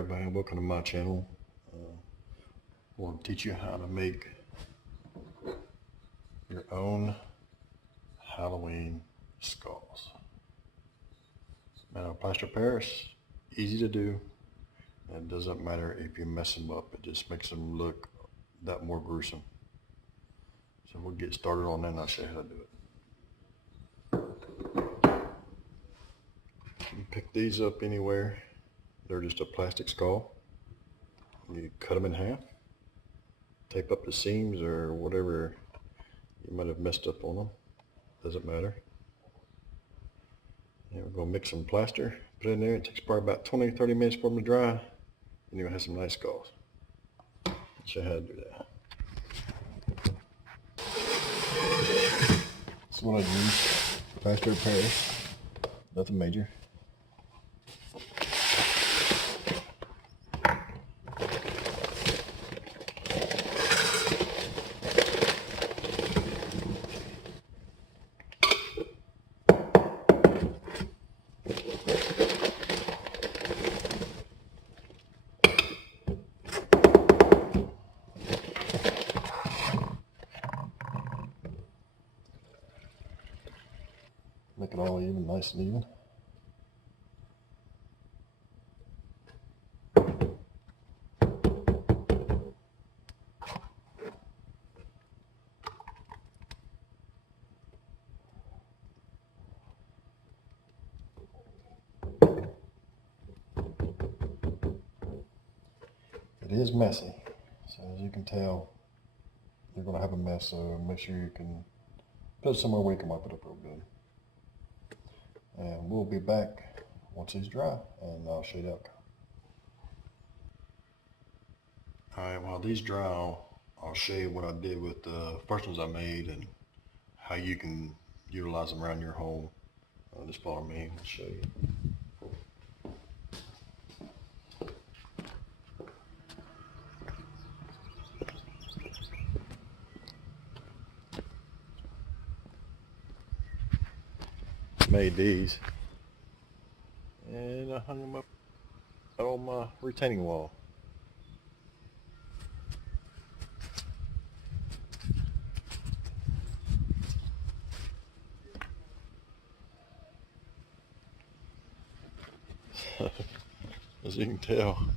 everybody, welcome to my channel. I want to teach you how to make your own Halloween skulls. Made out of plaster Paris, easy to do. It doesn't matter if you mess them up, it just makes them look that more gruesome. So we'll get started on that and I'll show you how to do it. You can pick these up anywhere. They're just a plastic skull. You cut them in half, tape up the seams or whatever you might have messed up on them. Doesn't matter. And we're going to mix some plaster, put it in there. It takes probably about 20-30 minutes for them to dry, and you're going to have some nice skulls. I'll show you how to do that. This is what I use. Plaster Paris. Nothing major. Make it all even, nice and even. It is messy, so as you can tell, you're going to have a mess, so make sure you can put it somewhere where you can wipe it up real good. And we'll be back once these dry, and I'll show you the outcome. Alright, while these dry, I'll show you what I did with the first ones I made and how you can utilize them around your home. Just follow me and I'll show you. Made these and I hung them up on my retaining wall. As you can tell,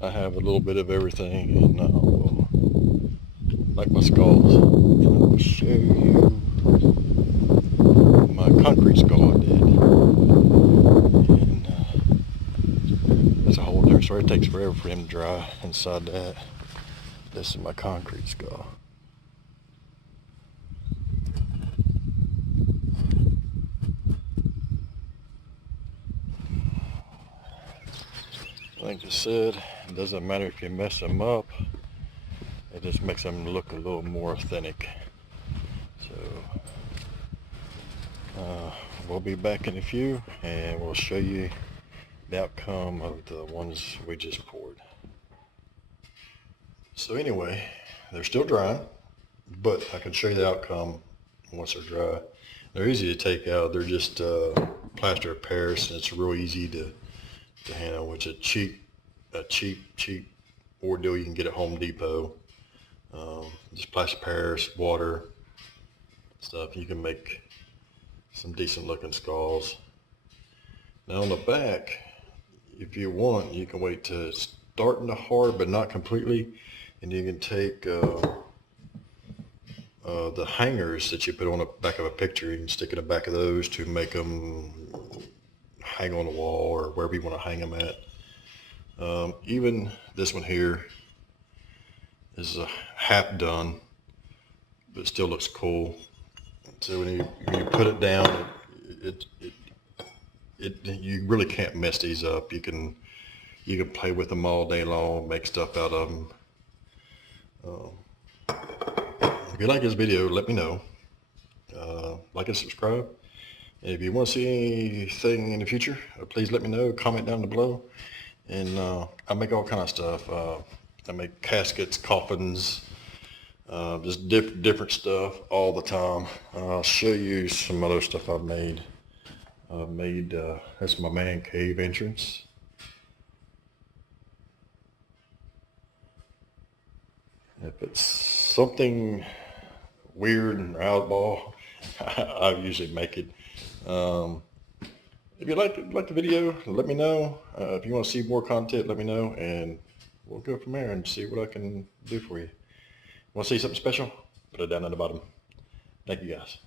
I have a little bit of everything, and like my skulls, and I'll show you my concrete skull I did. And that's a whole different story. It takes forever for him to dry inside that. This is my concrete skull. Like I said, it doesn't matter if you mess them up. It just makes them look a little more authentic. So we'll be back in a few and we'll show you the outcome of the ones we just poured. So anyway, they're still drying, but I can show you the outcome once they're dry. They're easy to take out. They're just plaster of Paris, and it's real easy to handle, which is a cheap ordeal you can get at Home Depot. Just plaster Paris, water, stuff. You can make some decent looking skulls. Now on the back, if you want, you can wait to starting to hard but not completely, and you can take the hangers that you put on the back of a picture. You can stick in the back of those to make them hang on the wall or wherever you want to hang them at. Even this one here is half done, but it still looks cool. So when you put it down, you really can't mess these up. You can play with them all day long, make stuff out of them. If you like this video, let me know. Like and subscribe. And if you want to see anything in the future, please let me know. Comment down below. And I make all kind of stuff. I make caskets, coffins, just different stuff all the time. I'll show you some other stuff I've made. That's my man cave entrance. If it's something weird or out of the ball, I usually make it. If you like the video, let me know. If you want to see more content, let me know, and we'll go from there and see what I can do for you. Want to see something special? Put it down at the bottom. Thank you guys.